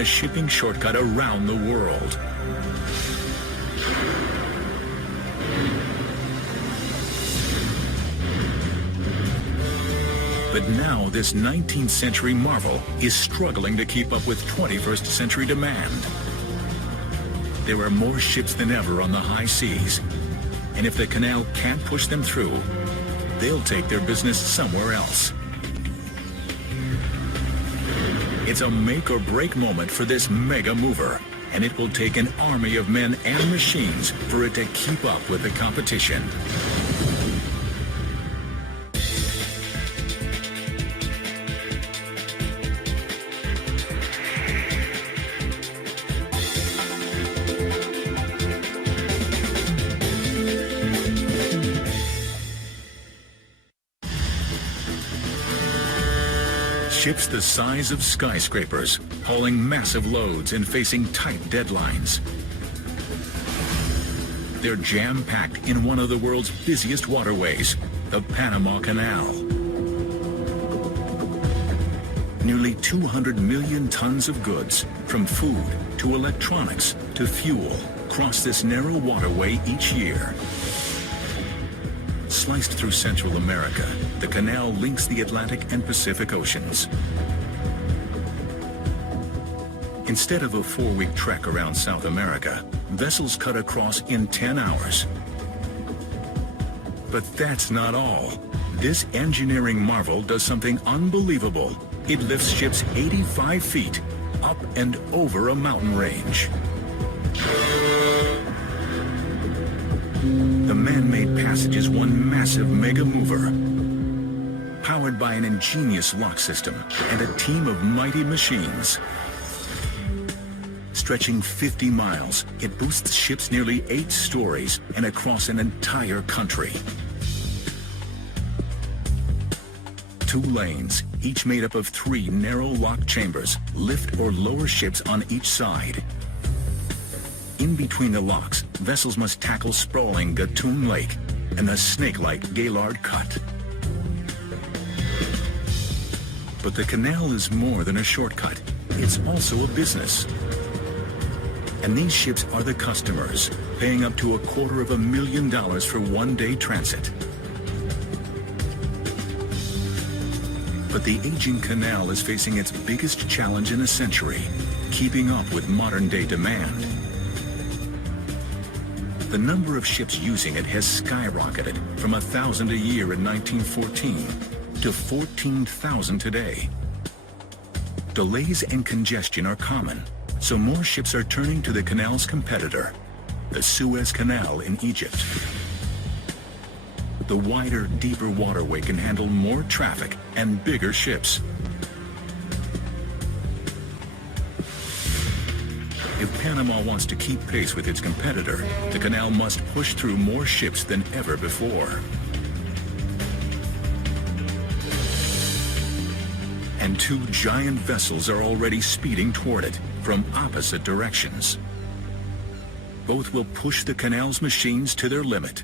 a shipping shortcut around the world. But now this 19th century marvel is struggling to keep up with 21st century demand. There are more ships than ever on the high seas, and if the canal can't push them through, they'll take their business somewhere else. It's a make or break moment for this mega mover, and it will take an army of men and machines for it to keep up with the competition. Ships the size of skyscrapers, hauling massive loads and facing tight deadlines. They're jam-packed in one of the world's busiest waterways, the Panama Canal. Nearly 200 million tons of goods, from food to electronics to fuel, cross this narrow waterway each year. Sliced through Central America, the canal links the Atlantic and Pacific Oceans. Instead of a 4-week trek around South America, vessels cut across in 10 hours. But that's not all. This engineering marvel does something unbelievable. It lifts ships 85 feet up and over a mountain range. The man-made passage is one massive mega mover, powered by an ingenious lock system and a team of mighty machines. Stretching 50 miles, it boosts ships nearly 8 stories and across an entire country. 2 lanes, each made up of 3 narrow lock chambers, lift or lower ships on each side. In between the locks, vessels must tackle sprawling Gatun Lake and the snake-like Gaylord Cut. But the canal is more than a shortcut. It's also a business. And these ships are the customers, paying up to $250,000 for one-day transit. But the aging canal is facing its biggest challenge in a century, keeping up with modern-day demand. The number of ships using it has skyrocketed from 1,000 a year in 1914 to 14,000 today. Delays and congestion are common, so more ships are turning to the canal's competitor, the Suez Canal in Egypt. The wider, deeper waterway can handle more traffic and bigger ships. If Panama wants to keep pace with its competitor, the canal must push through more ships than ever before. And 2 giant vessels are already speeding toward it from opposite directions. Both will push the canal's machines to their limit.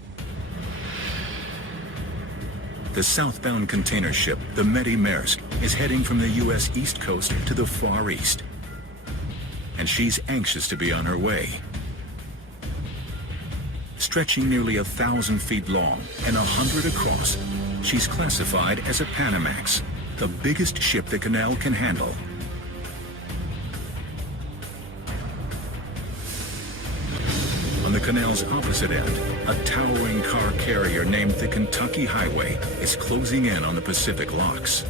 The southbound container ship, the Maersk, is heading from the U.S. East Coast to the Far East. And she's anxious to be on her way. Stretching nearly 1,000 feet long and 100 across, she's classified as a Panamax, the biggest ship the canal can handle. On the canal's opposite end, a towering car carrier named the Kentucky Highway is closing in on the Pacific locks.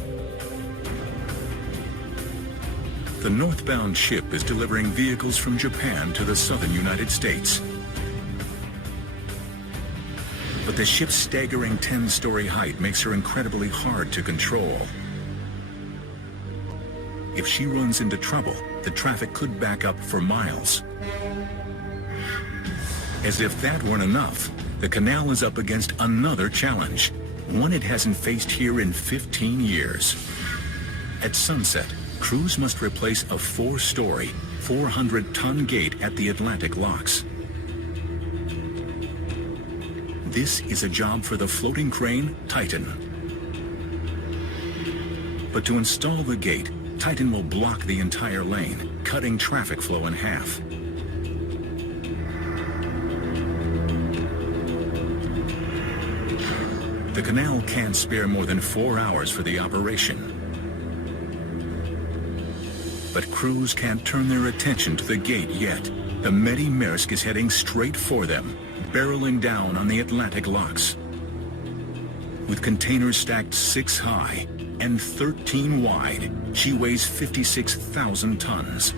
The northbound ship is delivering vehicles from Japan to the southern United States. But the ship's staggering 10-story height makes her incredibly hard to control. If she runs into trouble, the traffic could back up for miles. As if that weren't enough, the canal is up against another challenge, one it hasn't faced here in 15 years. At sunset, crews must replace a 4-story, 400-ton gate at the Atlantic locks. This is a job for the floating crane, Titan. But to install the gate, Titan will block the entire lane, cutting traffic flow in half. The canal can't spare more than 4 hours for the operation. But crews can't turn their attention to the gate yet. The Medi Maersk is heading straight for them, barreling down on the Atlantic locks. With containers stacked 6 high and 13 wide, she weighs 56,000 tons.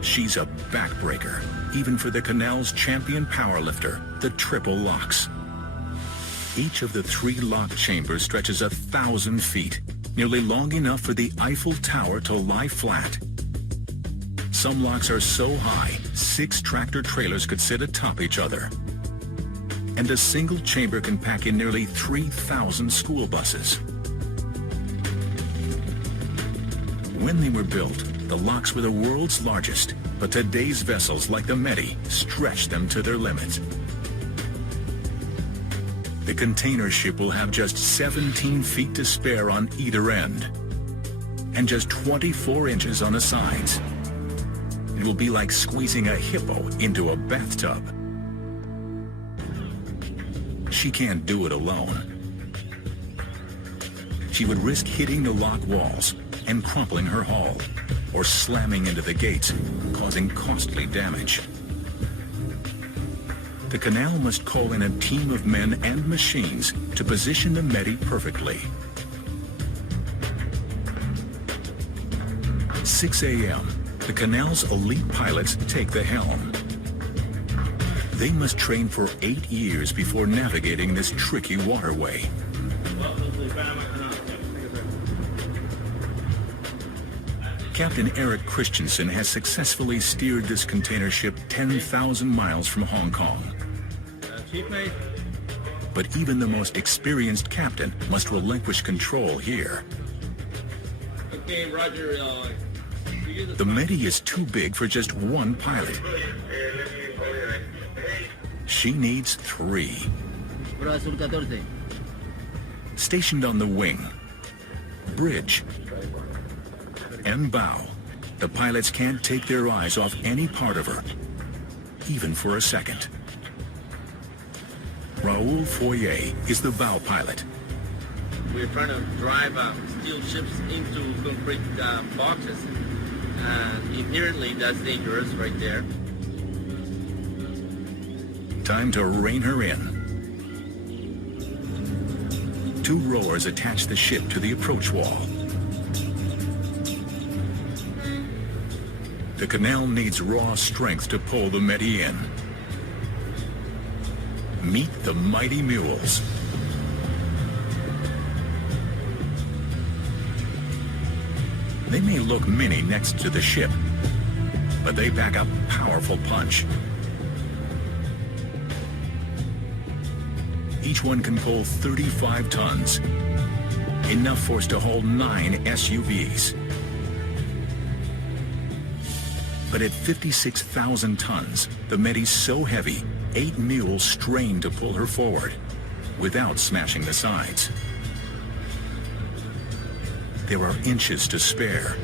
She's a backbreaker, even for the canal's champion powerlifter, the triple locks. Each of the 3 lock chambers stretches 1,000 feet, nearly long enough for the Eiffel Tower to lie flat. Some locks are so high, 6 tractor trailers could sit atop each other. And a single chamber can pack in nearly 3,000 school buses. When they were built, the locks were the world's largest, but today's vessels like the Medi stretch them to their limit. The container ship will have just 17 feet to spare on either end, and just 24 inches on the sides. It will be like squeezing a hippo into a bathtub. She can't do it alone. She would risk hitting the lock walls and crumpling her hull, or slamming into the gates, causing costly damage. The canal must call in a team of men and machines to position the Medi perfectly. 6 a.m., the canal's elite pilots take the helm. They must train for 8 years before navigating this tricky waterway. Captain Eric Christensen has successfully steered this container ship 10,000 miles from Hong Kong. But even the most experienced captain must relinquish control here. Okay, Roger. The Medi is too big for just one pilot. She needs 3. Stationed on the wing, bridge, and bow, the pilots can't take their eyes off any part of her, even for a second. Raoul Foyer is the bow pilot. We're trying to drive steel ships into concrete boxes. Inherently, that's dangerous right there. Time to rein her in. 2 rowers attach the ship to the approach wall. The canal needs raw strength to pull the Medi in. Meet the mighty mules. They may look mini next to the ship, but they pack a powerful punch. Each one can pull 35 tons, enough force to hold 9 SUVs. But at 56,000 tons, the Medi's so heavy, 8 mules strain to pull her forward, without smashing the sides. There are inches to spare.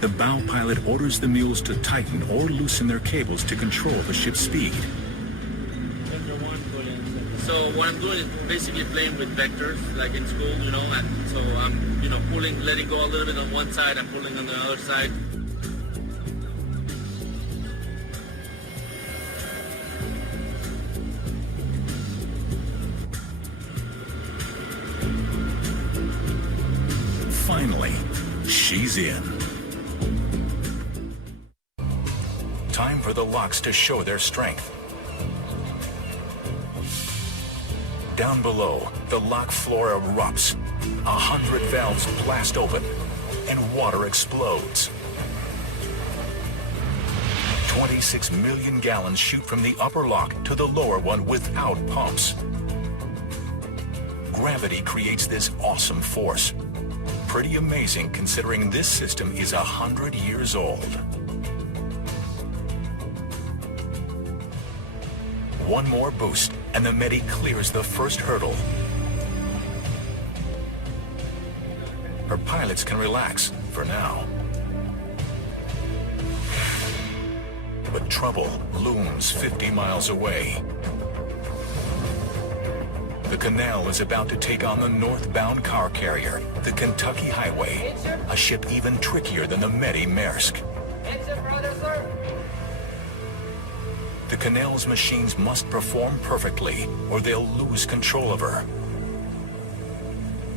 The bow pilot orders the mules to tighten or loosen their cables to control the ship's speed. So what I'm doing is basically playing with vectors, like in school, you know. So I'm, pulling, letting go a little bit on one side, I'm pulling on the other side. Finally, she's in. Time for the locks to show their strength. Down below, the lock floor erupts. 100 valves blast open, and water explodes. 26 million gallons shoot from the upper lock to the lower one without pumps. Gravity creates this awesome force. Pretty amazing considering this system is 100 years old. One more boost, and the Medi clears the first hurdle. her pilots can relax for now. But trouble looms 50 miles away. The canal is about to take on the northbound car carrier, the Kentucky Highway, a ship even trickier than the Medi Maersk. The canal's machines must perform perfectly, or they'll lose control of her.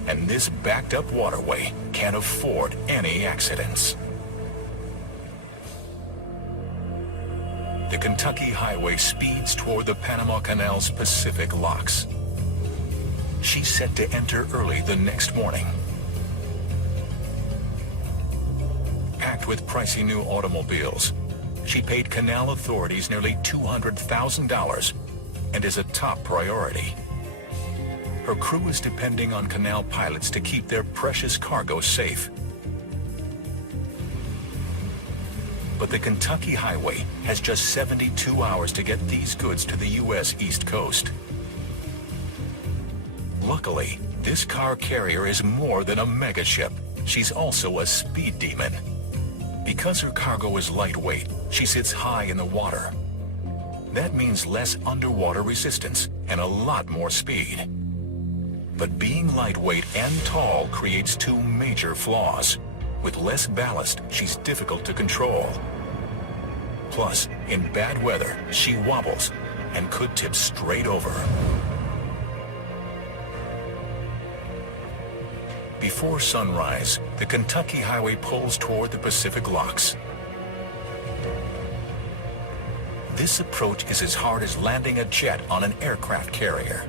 And this backed-up waterway can't afford any accidents. The Kentucky Highway speeds toward the Panama Canal's Pacific locks. She's set to enter early the next morning. Packed with pricey new automobiles, she paid canal authorities nearly $200,000 and is a top priority. Her crew is depending on canal pilots to keep their precious cargo safe. But the Kentucky Highway has just 72 hours to get these goods to the U.S. East Coast. Luckily, this car carrier is more than a megaship. She's also a speed demon. Because her cargo is lightweight, she sits high in the water. That means less underwater resistance and a lot more speed. But being lightweight and tall creates two major flaws. With less ballast, she's difficult to control. Plus, in bad weather, she wobbles and could tip straight over. Before sunrise, the Kentucky Highway pulls toward the Pacific locks. This approach is as hard as landing a jet on an aircraft carrier.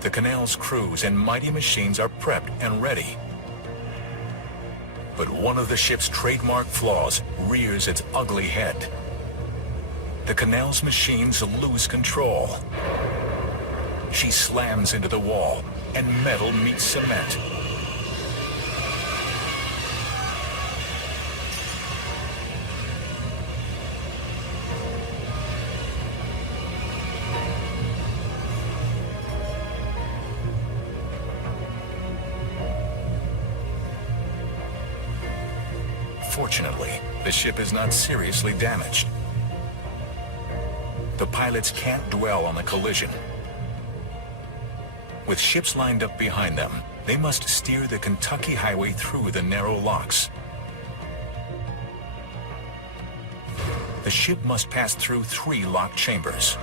The canal's crews and mighty machines are prepped and ready. But one of the ship's trademark flaws rears its ugly head. The canal's machines lose control. She slams into the wall, and metal meets cement. Fortunately, the ship is not seriously damaged. The pilots can't dwell on the collision. With ships lined up behind them, they must steer the Kentucky Highway through the narrow locks. The ship must pass through 3 locked chambers.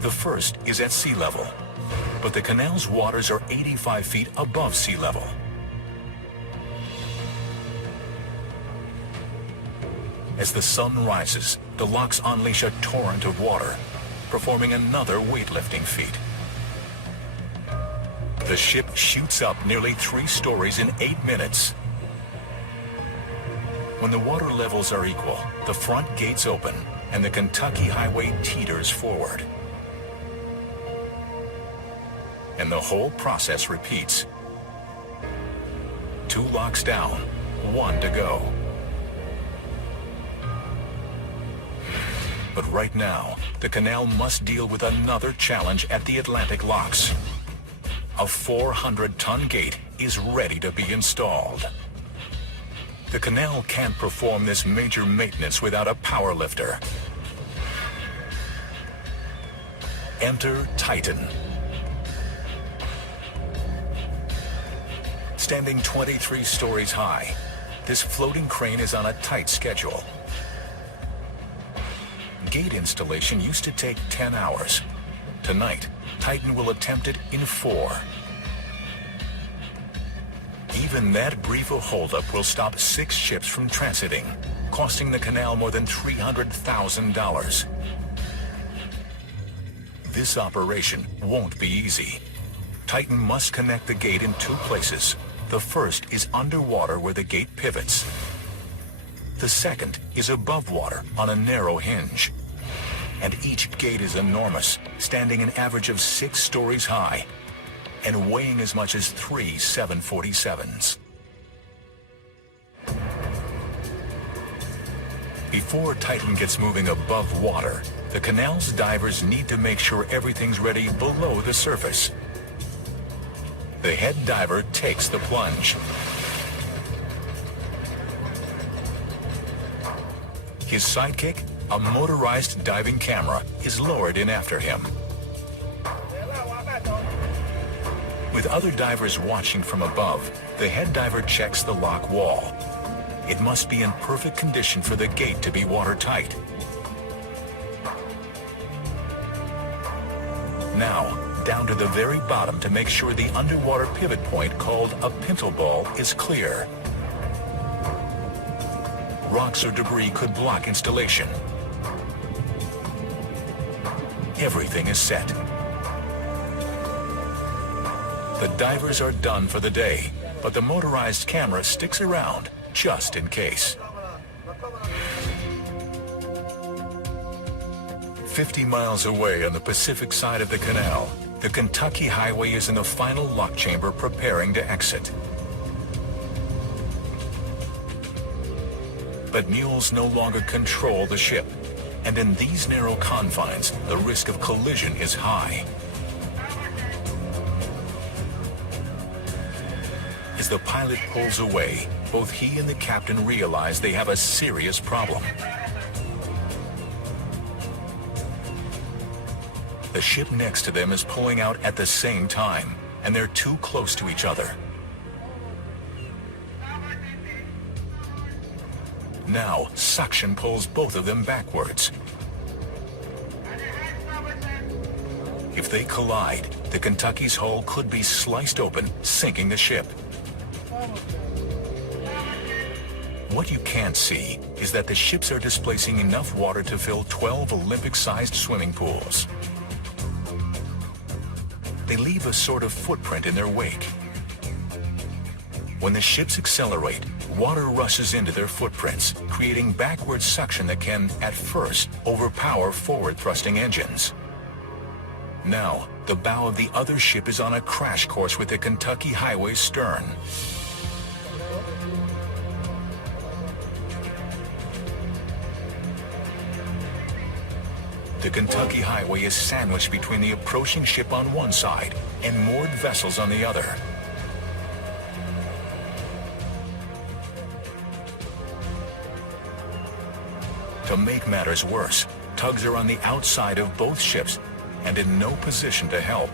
The first is at sea level, but the canal's waters are 85 feet above sea level. As the sun rises, the locks unleash a torrent of water, performing another weightlifting feat. The ship shoots up nearly 3 stories in 8 minutes. When the water levels are equal, the front gates open and the Kentucky Highway teeters forward. And the whole process repeats. 2 locks down, 1 to go. But right now, the canal must deal with another challenge at the Atlantic locks. A 400-ton gate is ready to be installed. The canal can't perform this major maintenance without a power lifter. Enter Titan. Standing 23 stories high, this floating crane is on a tight schedule. Gate installation used to take 10 hours. Tonight, Titan will attempt it in 4. Even that brief a holdup will stop 6 ships from transiting, costing the canal more than $300,000. This operation won't be easy. Titan must connect the gate in 2 places. The first is underwater where the gate pivots. The second is above water on a narrow hinge. And each gate is enormous, standing an average of 6 stories high and weighing as much as 3 747s. Before Titan gets moving above water, the canal's divers need to make sure everything's ready below the surface. The head diver takes the plunge. His sidekick, a motorized diving camera, is lowered in after him. With other divers watching from above, the head diver checks the lock wall. It must be in perfect condition for the gate to be watertight. Now, down to the very bottom to make sure the underwater pivot point called a pintle ball is clear. Rocks or debris could block installation. Everything is set. The divers are done for the day, but the motorized camera sticks around just in case. 50 miles away on the Pacific side of the canal, the Kentucky Highway is in the final lock chamber preparing to exit. But mules no longer control the ship, and in these narrow confines, the risk of collision is high. As the pilot pulls away, both he and the captain realize they have a serious problem. The ship next to them is pulling out at the same time, and they're too close to each other. Now, suction pulls both of them backwards. If they collide, the Kentucky's hull could be sliced open, sinking the ship. What you can't see is that the ships are displacing enough water to fill 12 Olympic-sized swimming pools. They leave a sort of footprint in their wake. When the ships accelerate, water rushes into their footprints, creating backward suction that can, at first, overpower forward-thrusting engines. Now, the bow of the other ship is on a crash course with the Kentucky Highway's stern. The Kentucky Highway is sandwiched between the approaching ship on one side and moored vessels on the other. To make matters worse, tugs are on the outside of both ships and in no position to help.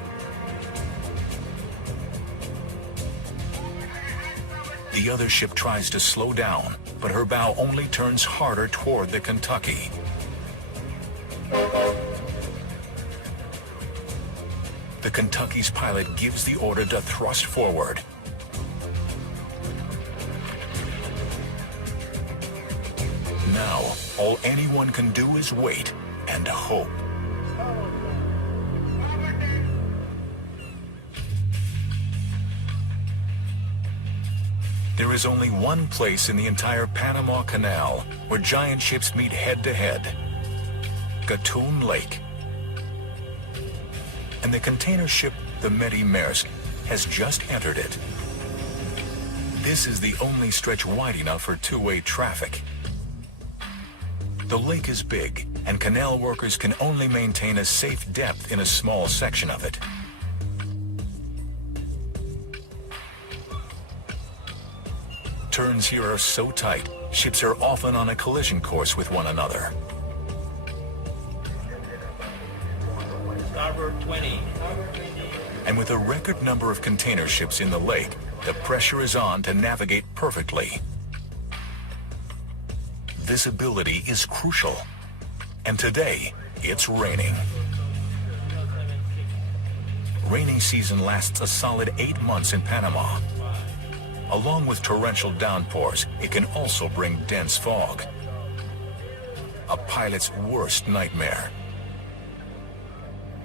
The other ship tries to slow down, but her bow only turns harder toward the Kentucky. The Kentucky's pilot gives the order to thrust forward. Now, all anyone can do is wait and hope. There is only one place in the entire Panama Canal where giant ships meet head-to-head: Gatun Lake. And the container ship, the Medi Maersk, has just entered it. This is the only stretch wide enough for two-way traffic. The lake is big, and canal workers can only maintain a safe depth in a small section of it. Turns here are so tight, ships are often on a collision course with one another. Starboard 20. And with a record number of container ships in the lake, the pressure is on to navigate perfectly. Visibility is crucial. And today, it's raining. Rainy season lasts a solid 8 months in Panama. Along with torrential downpours, it can also bring dense fog. A pilot's worst nightmare.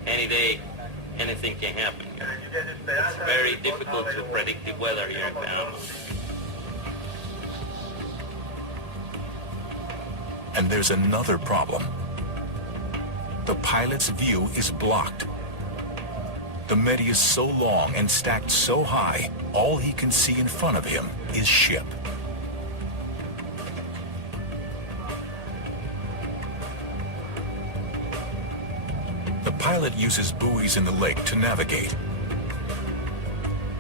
Any day, anything can happen. It's very difficult to predict the weather here in Panama. And there's another problem. The pilot's view is blocked. The Medi is so long and stacked so high, all he can see in front of him is ship. pilot uses buoys in the lake to navigate.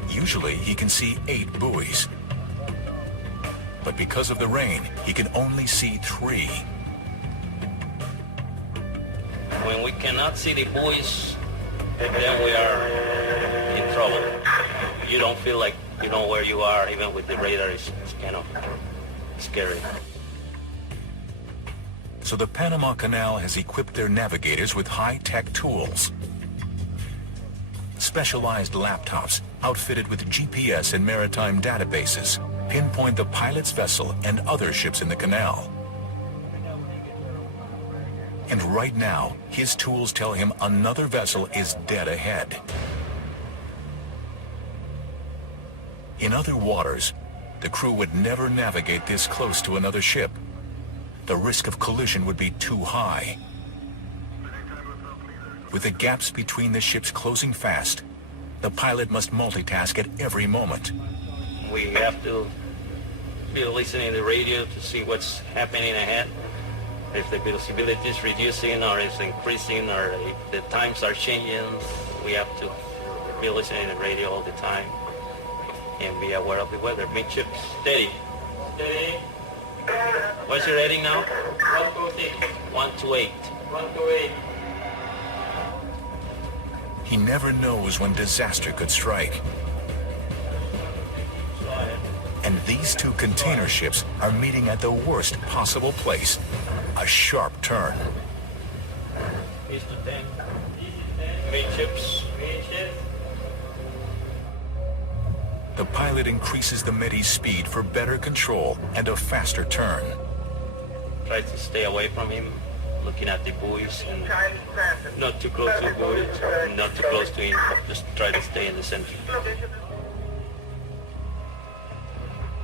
Usually he can see 8 buoys. But because of the rain, he can only see 3. When we cannot see the buoys, then we are in trouble. You don't feel like you know where you are, even with the radar. It's kind of scary. So the Panama Canal has equipped their navigators with high-tech tools. Specialized laptops outfitted with GPS and maritime databases pinpoint the pilot's vessel and other ships in the canal. And right now, his tools tell him another vessel is dead ahead. In other waters, the crew would never navigate this close to another ship. The risk of collision would be too high. With the gaps between the ships closing fast, the pilot must multitask at every moment. We have to be listening to the radio to see what's happening ahead. If the visibility is reducing or it's increasing or if the times are changing, we have to be listening to the radio all the time and be aware of the weather. Midship, steady. Steady. What's your rating now? 128. 128. 128. He never knows when disaster could strike. And these 2 container ships are meeting at the worst possible place, a sharp turn. East to 10. Midships. The pilot increases the Medi's speed for better control and a faster turn. Try to stay away from him, looking at the buoys and not too close to the buoys, not too close to him, just try to stay in the center.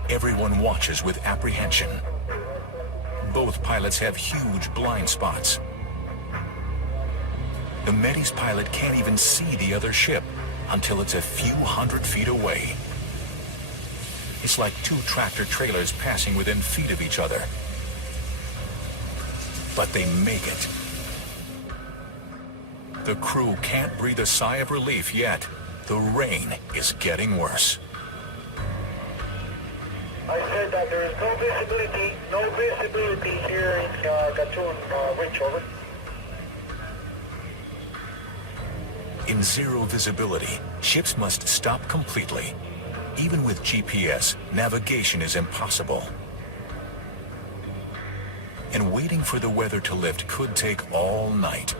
Everyone watches with apprehension. Both pilots have huge blind spots. The Medi's pilot can't even see the other ship until it's a few hundred feet away. It's like 2 tractor trailers passing within feet of each other. But they make it. The crew can't breathe a sigh of relief yet. The rain is getting worse. I said that there is no visibility here in Gatun, Reach, over. In zero visibility, ships must stop completely. Even with GPS, navigation is impossible. And waiting for the weather to lift could take all night.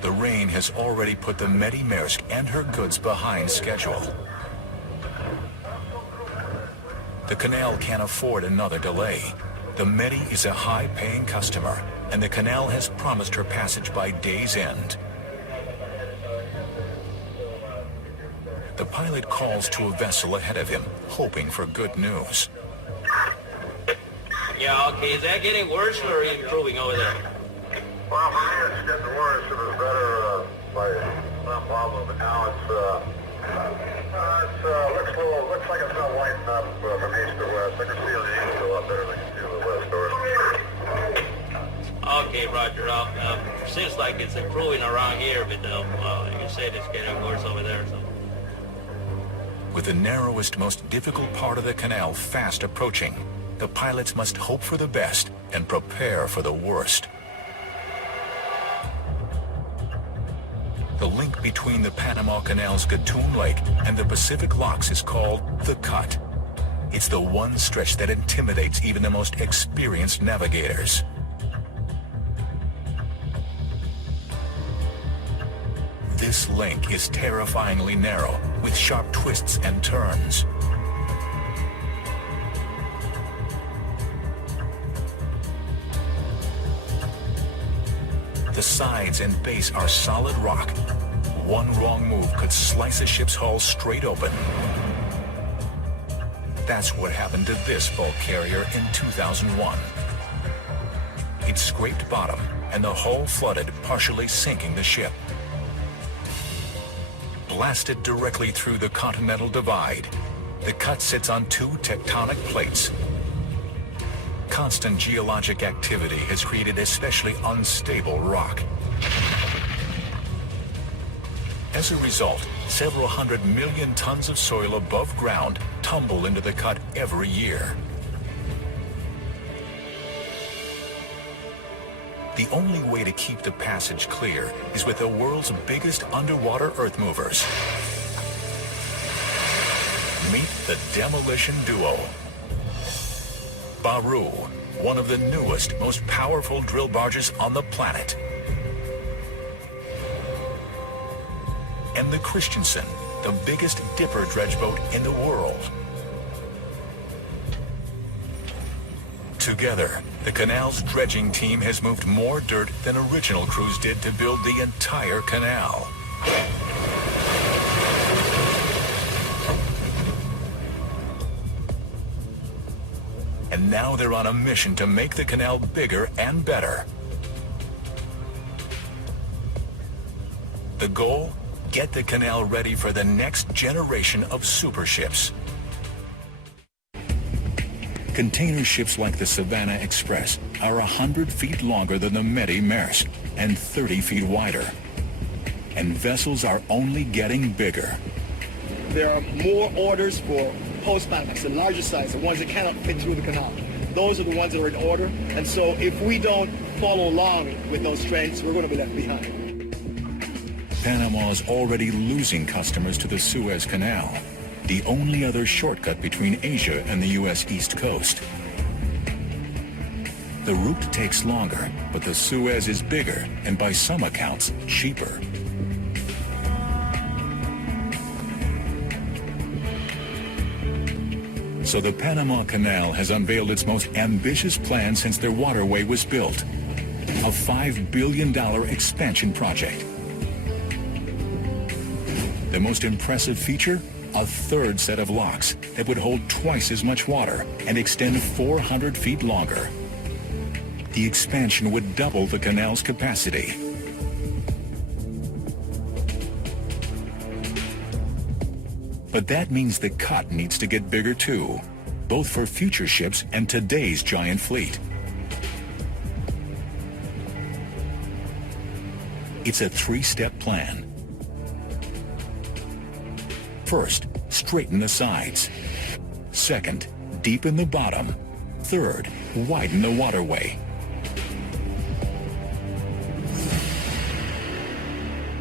The rain has already put the Medi Maersk and her goods behind schedule. The canal can't afford another delay. The Medi is a high-paying customer, and the canal has promised her passage by day's end. The pilot calls to a vessel ahead of him, hoping for good news. Yeah, okay, is that getting worse or improving over there? Well, for me it's getting worse. It was better by some problem, but now looks like it's not lighting up from east to west. I can see the east a lot better than I can see the west door. Okay, Roger. Seems like it's improving around here, but you said it's getting worse over there. So. With the narrowest, most difficult part of the canal fast approaching, the pilots must hope for the best and prepare for the worst. The link between the Panama Canal's Gatun Lake and the Pacific Locks is called the Cut. It's the one stretch that intimidates even the most experienced navigators. This link is terrifyingly narrow, with sharp twists and turns. The sides and base are solid rock. One wrong move could slice a ship's hull straight open. That's what happened to this bulk carrier in 2001. It scraped bottom, and the hull flooded, partially sinking the ship. Blasted directly through the continental divide, the cut sits on 2 tectonic plates. Constant geologic activity has created especially unstable rock. As a result, several 100 million tons of soil above ground tumble into the cut every year. The only way to keep the passage clear is with the world's biggest underwater earth movers. Meet the demolition duo. Baru, one of the newest, most powerful drill barges on the planet. And the Christensen, the biggest dipper dredge boat in the world. Together, the canal's dredging team has moved more dirt than original crews did to build the entire canal. And now they're on a mission to make the canal bigger and better. The goal? Get the canal ready for the next generation of super ships. Container ships like the Savannah Express are 100 feet longer than the Medi Maersk and 30 feet wider. And vessels are only getting bigger. There are more orders for post-Panamax, the larger size, the ones that cannot fit through the canal. Those are the ones that are in order. And so if we don't follow along with those trends, we're going to be left behind. Panama is already losing customers to the Suez Canal, the only other shortcut between Asia and the U.S. East Coast. The route takes longer, but the Suez is bigger and by some accounts, cheaper. So the Panama Canal has unveiled its most ambitious plan since their waterway was built, a $5 billion expansion project. The most impressive feature? A third set of locks that would hold twice as much water and extend 400 feet longer. The expansion would double the canal's capacity. But that means the cut needs to get bigger too, both for future ships and today's giant fleet. It's a three-step plan. First, straighten the sides. Second, deepen the bottom. Third, widen the waterway.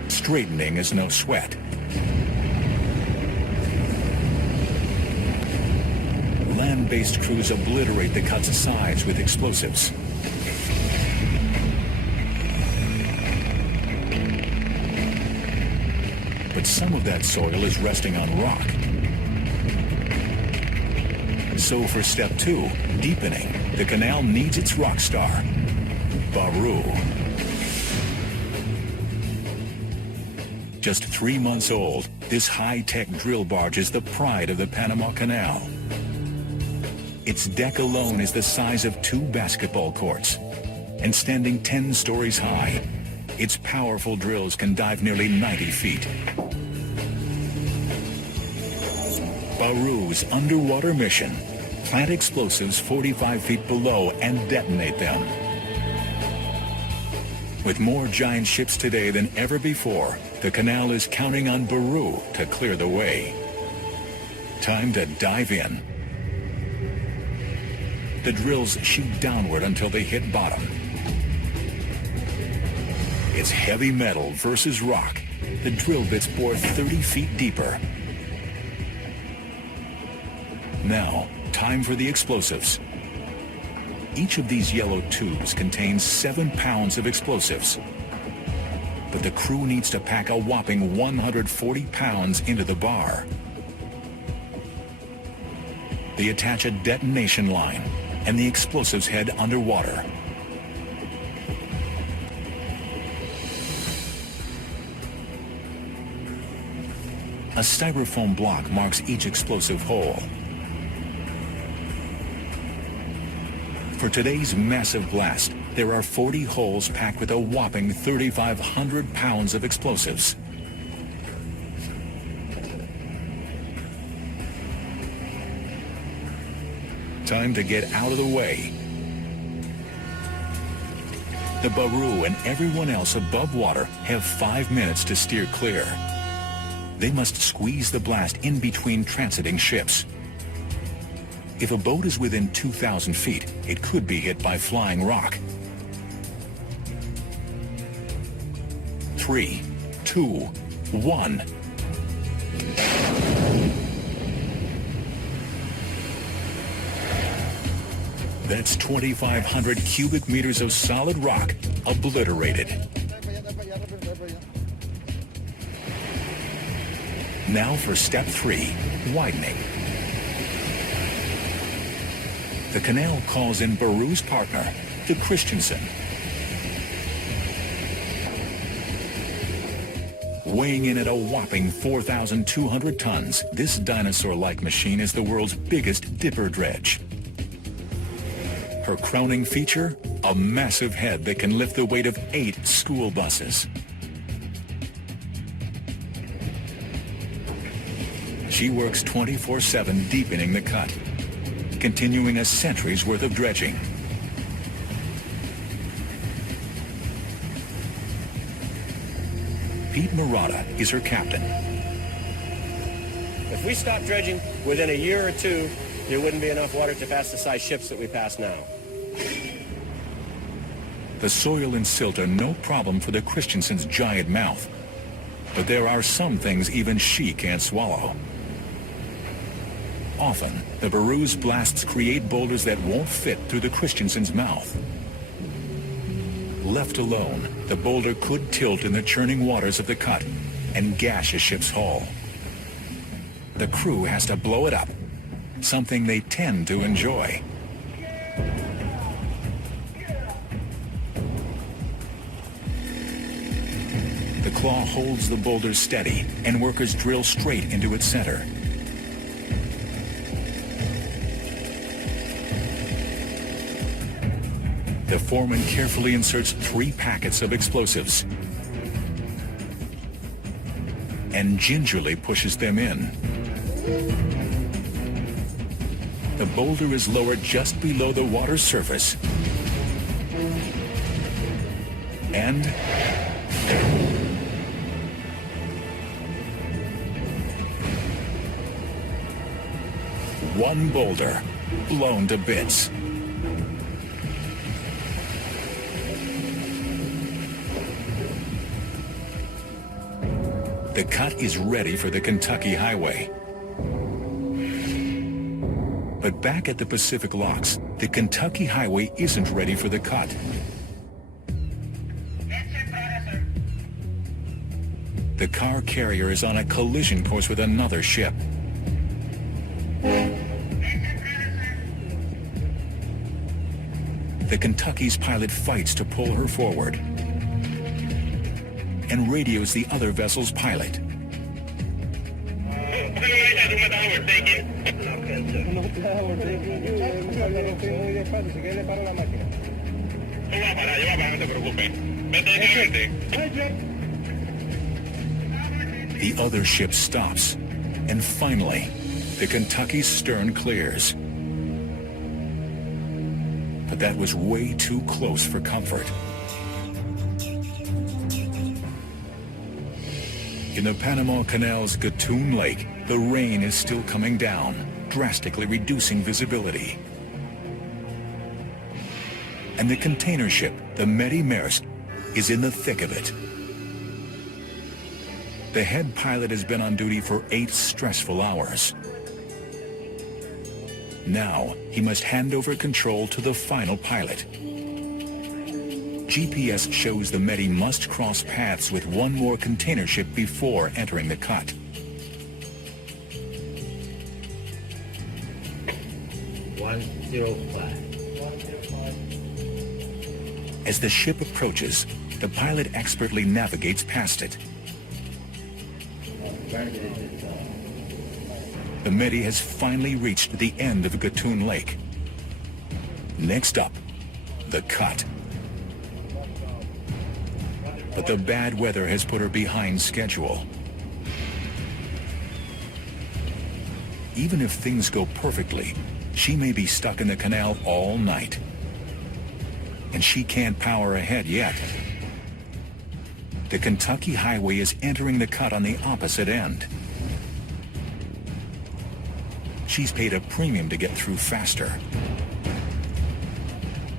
Straightening is no sweat. Land-based crews obliterate the cut's sides with explosives. But some of that soil is resting on rock. So for step 2, deepening, the canal needs its rock star, Baru. Just 3 months old, this high-tech drill barge is the pride of the Panama Canal. Its deck alone is the size of 2 basketball courts, and standing 10 stories high, its powerful drills can dive nearly 90 feet. Baru's underwater mission: plant explosives 45 feet below and detonate them. With more giant ships today than ever before, the canal is counting on Baru to clear the way. Time to dive in. The drills shoot downward until they hit bottom. It's heavy metal versus rock. The drill bits bore 30 feet deeper. Now, time for the explosives. Each of these yellow tubes contains 7 pounds of explosives. But the crew needs to pack a whopping 140 pounds into the bar. They attach a detonation line, and the explosives head underwater. A styrofoam block marks each explosive hole. For today's massive blast, there are 40 holes packed with a whopping 3,500 pounds of explosives. Time to get out of the way. The Baru and everyone else above water have 5 minutes to steer clear. They must squeeze the blast in between transiting ships. If a boat is within 2,000 feet, it could be hit by flying rock. 3, 2, 1. That's 2,500 cubic meters of solid rock obliterated. Now for step 3, widening. The canal calls in Baru's partner, the Christensen. Weighing in at a whopping 4,200 tons, this dinosaur-like machine is the world's biggest dipper dredge. Her crowning feature, a massive head that can lift the weight of 8 school buses. She works 24/7 deepening the cut, continuing a century's worth of dredging. Pete Murata is her captain. If we stopped dredging within a year or two, there wouldn't be enough water to pass the size ships that we pass now. The soil and silt are no problem for the Christensen's giant mouth, but there are some things even she can't swallow. Often, the Baru's blasts create boulders that won't fit through the Christensen's mouth. Left alone, the boulder could tilt in the churning waters of the cut and gash a ship's hull. The crew has to blow it up, something they tend to enjoy. The claw holds the boulder steady, and workers drill straight into its center. The foreman carefully inserts 3 packets of explosives and gingerly pushes them in. The boulder is lowered just below the water's surface. And one boulder blown to bits. The cut is ready for the Kentucky Highway. But back at the Pacific Locks, the Kentucky Highway isn't ready for the cut. The car carrier is on a collision course with another ship. The Kentucky's pilot fights to pull her forward and radios the other vessel's pilot. The other ship stops, and finally, the Kentucky's stern clears. But that was way too close for comfort. In the Panama Canal's Gatun Lake, the rain is still coming down, drastically reducing visibility. And the container ship, the Medi Maersk, is in the thick of it. The head pilot has been on duty for 8 stressful hours. Now, he must hand over control to the final pilot. GPS shows the Medi must cross paths with one more container ship before entering the cut. As the ship approaches, the pilot expertly navigates past it. The Medi has finally reached the end of Gatun Lake. Next up, the cut. But the bad weather has put her behind schedule. Even if things go perfectly, she may be stuck in the canal all night. and she can't power ahead yet. The Kentucky Highway is entering the cut on the opposite end. She's paid a premium to get through faster.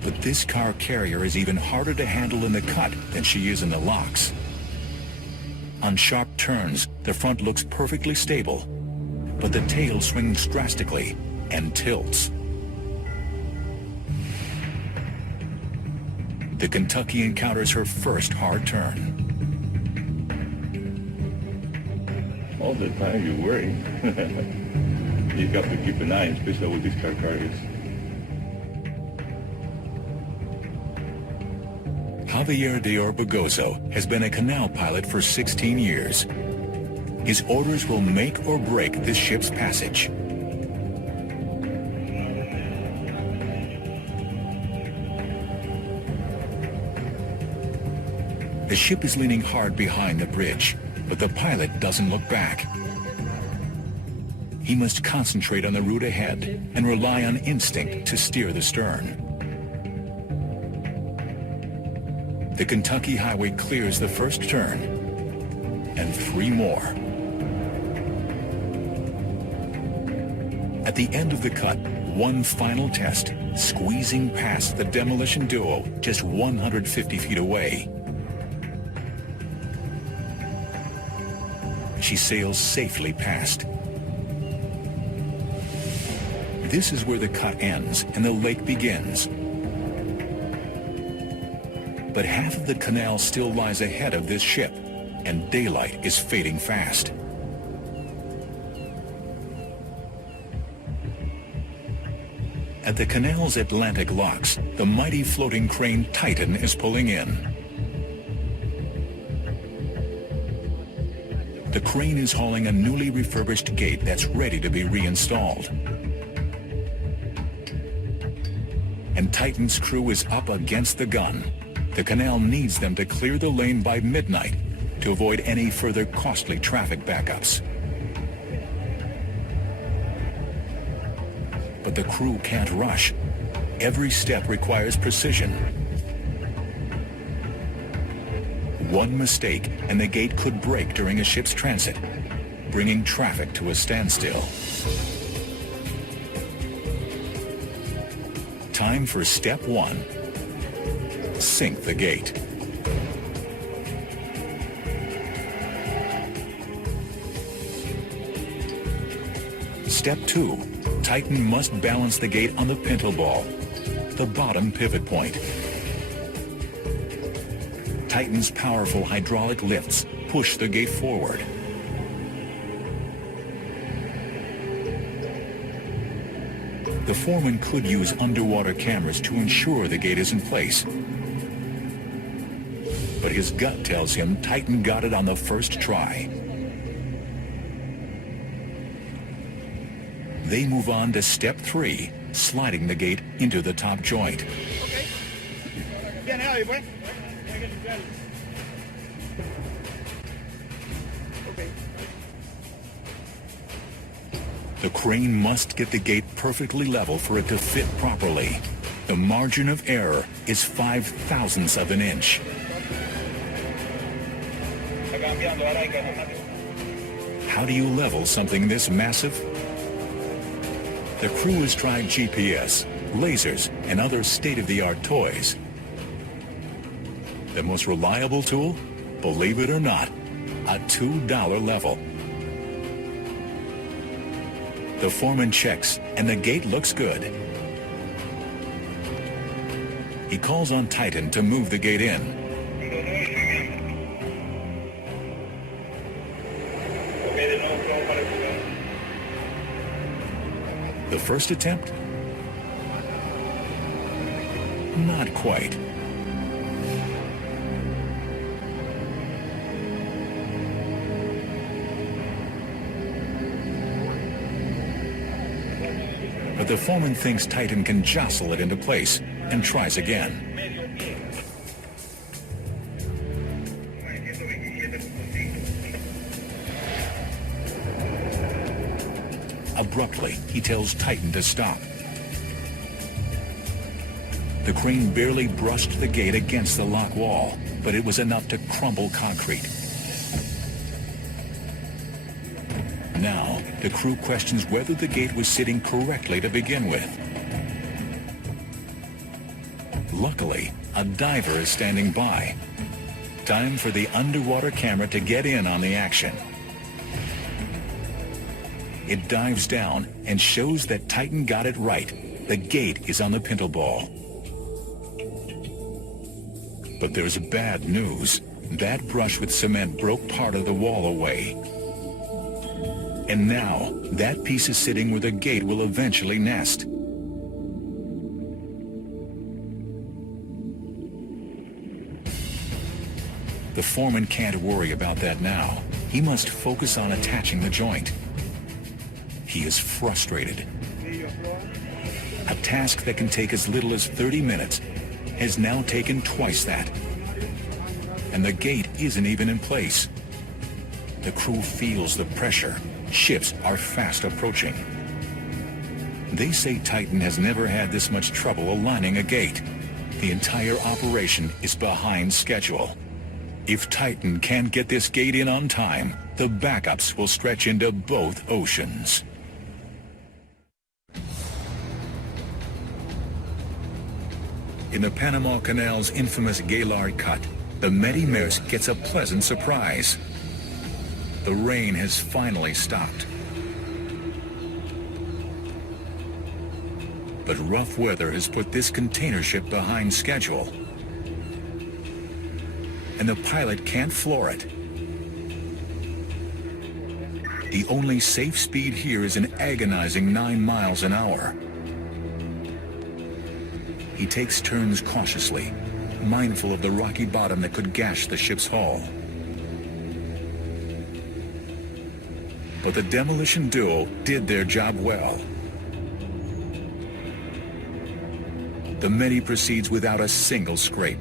But this car carrier is even harder to handle in the cut than she is in the locks. On sharp turns, the front looks perfectly stable, but the tail swings drastically and tilts. The Kentucky encounters her first hard turn. All the time you're worried. You have to keep an eye, especially with these car carriers. Javier de Orbegozo has been a canal pilot for 16 years. His orders will make or break this ship's passage. The ship is leaning hard behind the bridge, but the pilot doesn't look back. He must concentrate on the route ahead and rely on instinct to steer the stern. The Kentucky Highway clears the first turn, and 3 more. At the end of the cut, one final test, squeezing past the demolition duo just 150 feet away. She sails safely past. This is where the cut ends and the lake begins. But half of the canal still lies ahead of this ship, and daylight is fading fast. At the canal's Atlantic locks, the mighty floating crane Titan is pulling in. The crane is hauling a newly refurbished gate that's ready to be reinstalled. And Titan's crew is up against the gun. The canal needs them to clear the lane by midnight to avoid any further costly traffic backups. But the crew can't rush. Every step requires precision. One mistake and the gate could break during a ship's transit, bringing traffic to a standstill. Time for step 1. Sink the gate. Step 2. Titan must balance the gate on the pintle ball, the bottom pivot point. Titan's powerful hydraulic lifts push the gate forward. The foreman could use underwater cameras to ensure the gate is in place. But his gut tells him Titan got it on the first try. They move on to step 3, sliding the gate into the top joint. The crane must get the gate perfectly level for it to fit properly. The margin of error is 5/1000ths of an inch. How do you level something this massive? The crew has tried GPS, lasers, and other state-of-the-art toys. The most reliable tool, believe it or not, a $2 level. The foreman checks, and the gate looks good. He calls on Titan to move the gate in. The first attempt? Not quite. But the foreman thinks Titan can jostle it into place and tries again. Abruptly, he tells Titan to stop. The crane barely brushed the gate against the lock wall, but it was enough to crumble concrete. Now, the crew questions whether the gate was sitting correctly to begin with. Luckily, a diver is standing by. Time for the underwater camera to get in on the action. It dives down and shows that Titan got it right. The gate is on the pintle ball. But there's bad news. That brush with cement broke part of the wall away. And now, that piece is sitting where the gate will eventually nest. The foreman can't worry about that now. He must focus on attaching the joint. He is frustrated. A task that can take as little as 30 minutes has now taken twice that. And the gate isn't even in place. The crew feels the pressure. Ships are fast approaching. They say Titan has never had this much trouble aligning a gate. The entire operation is behind schedule. If Titan can't get this gate in on time, the backups will stretch into both oceans. In the Panama Canal's infamous Gaylord Cut, the Megastructures gets a pleasant surprise. The rain has finally stopped. But rough weather has put this container ship behind schedule. And the pilot can't floor it. The only safe speed here is an agonizing 9 miles an hour. He takes turns cautiously, mindful of the rocky bottom that could gash the ship's hull. But the demolition duo did their job well. The Medi proceeds without a single scrape.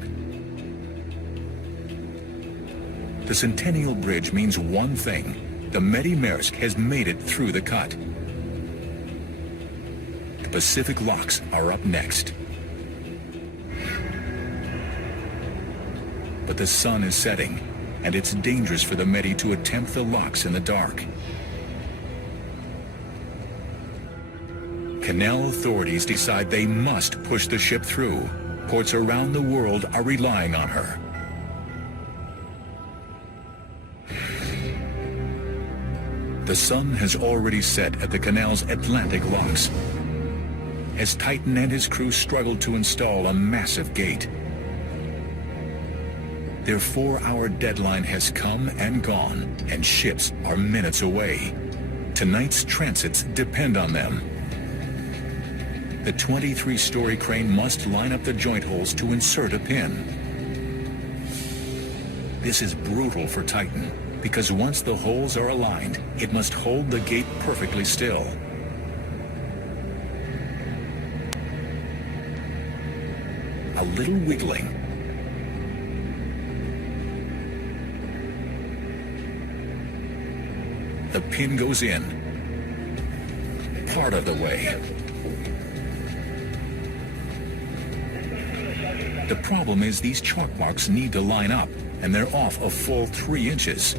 The Centennial Bridge means one thing. The Megastructures has made it through the cut. The Pacific locks are up next. But the sun is setting, and it's dangerous for the Medi to attempt the locks in the dark. Canal authorities decide they must push the ship through. Ports around the world are relying on her. The sun has already set at the canal's Atlantic locks, as Titan and his crew struggle to install a massive gate. Their 4-hour deadline has come and gone, and ships are minutes away. Tonight's transits depend on them. The 23-story crane must line up the joint holes to insert a pin. This is brutal for Titan, because once the holes are aligned, it must hold the gate perfectly still. A little wiggling. The pin goes in, part of the way. The problem is these chalk marks need to line up, and they're off a full 3 inches.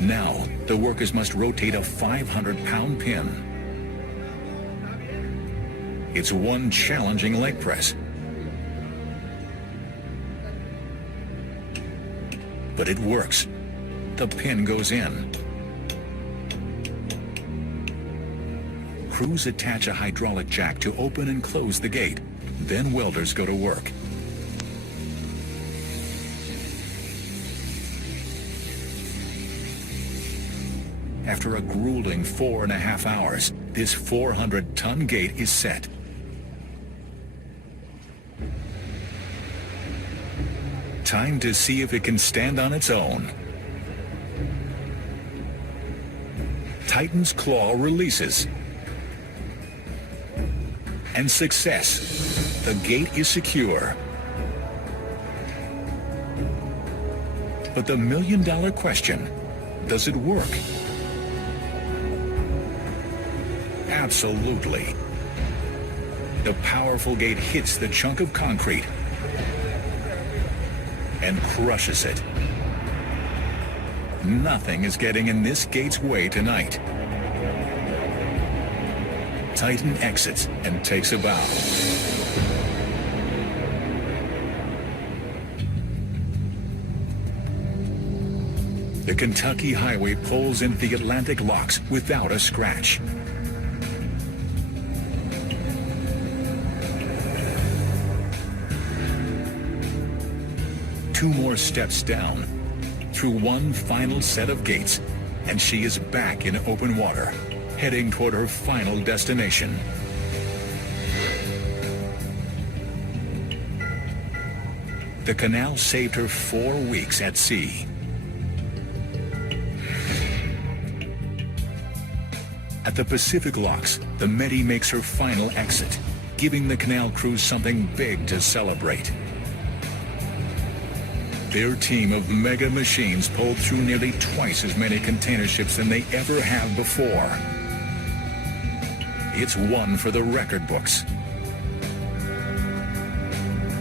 Now, the workers must rotate a 500-pound pin. It's one challenging leg press. But it works. The pin goes in. Crews attach a hydraulic jack to open and close the gate. Then welders go to work. After a grueling 4.5 hours, this 400-ton gate is set. Time to see if it can stand on its own. Titan's claw releases. And success. The gate is secure. But the million-dollar question, does it work? Absolutely. The powerful gate hits the chunk of concrete and crushes it. Nothing is getting in this gate's way tonight. Titan exits and takes a bow. The Kentucky Highway pulls into the Atlantic locks without a scratch. Two more steps down, through one final set of gates, and she is back in open water, heading toward her final destination. The canal saved her 4 weeks at sea. At the Pacific locks, the Medi makes her final exit, giving the canal crew something big to celebrate. Their team of mega machines pulled through nearly twice as many container ships than they ever have before. It's one for the record books.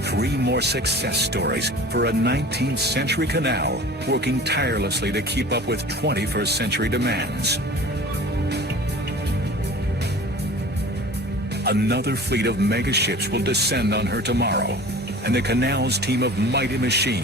3 more success stories for a 19th century canal working tirelessly to keep up with 21st century demands. Another fleet of mega ships will descend on her tomorrow, and the canal's team of mighty machines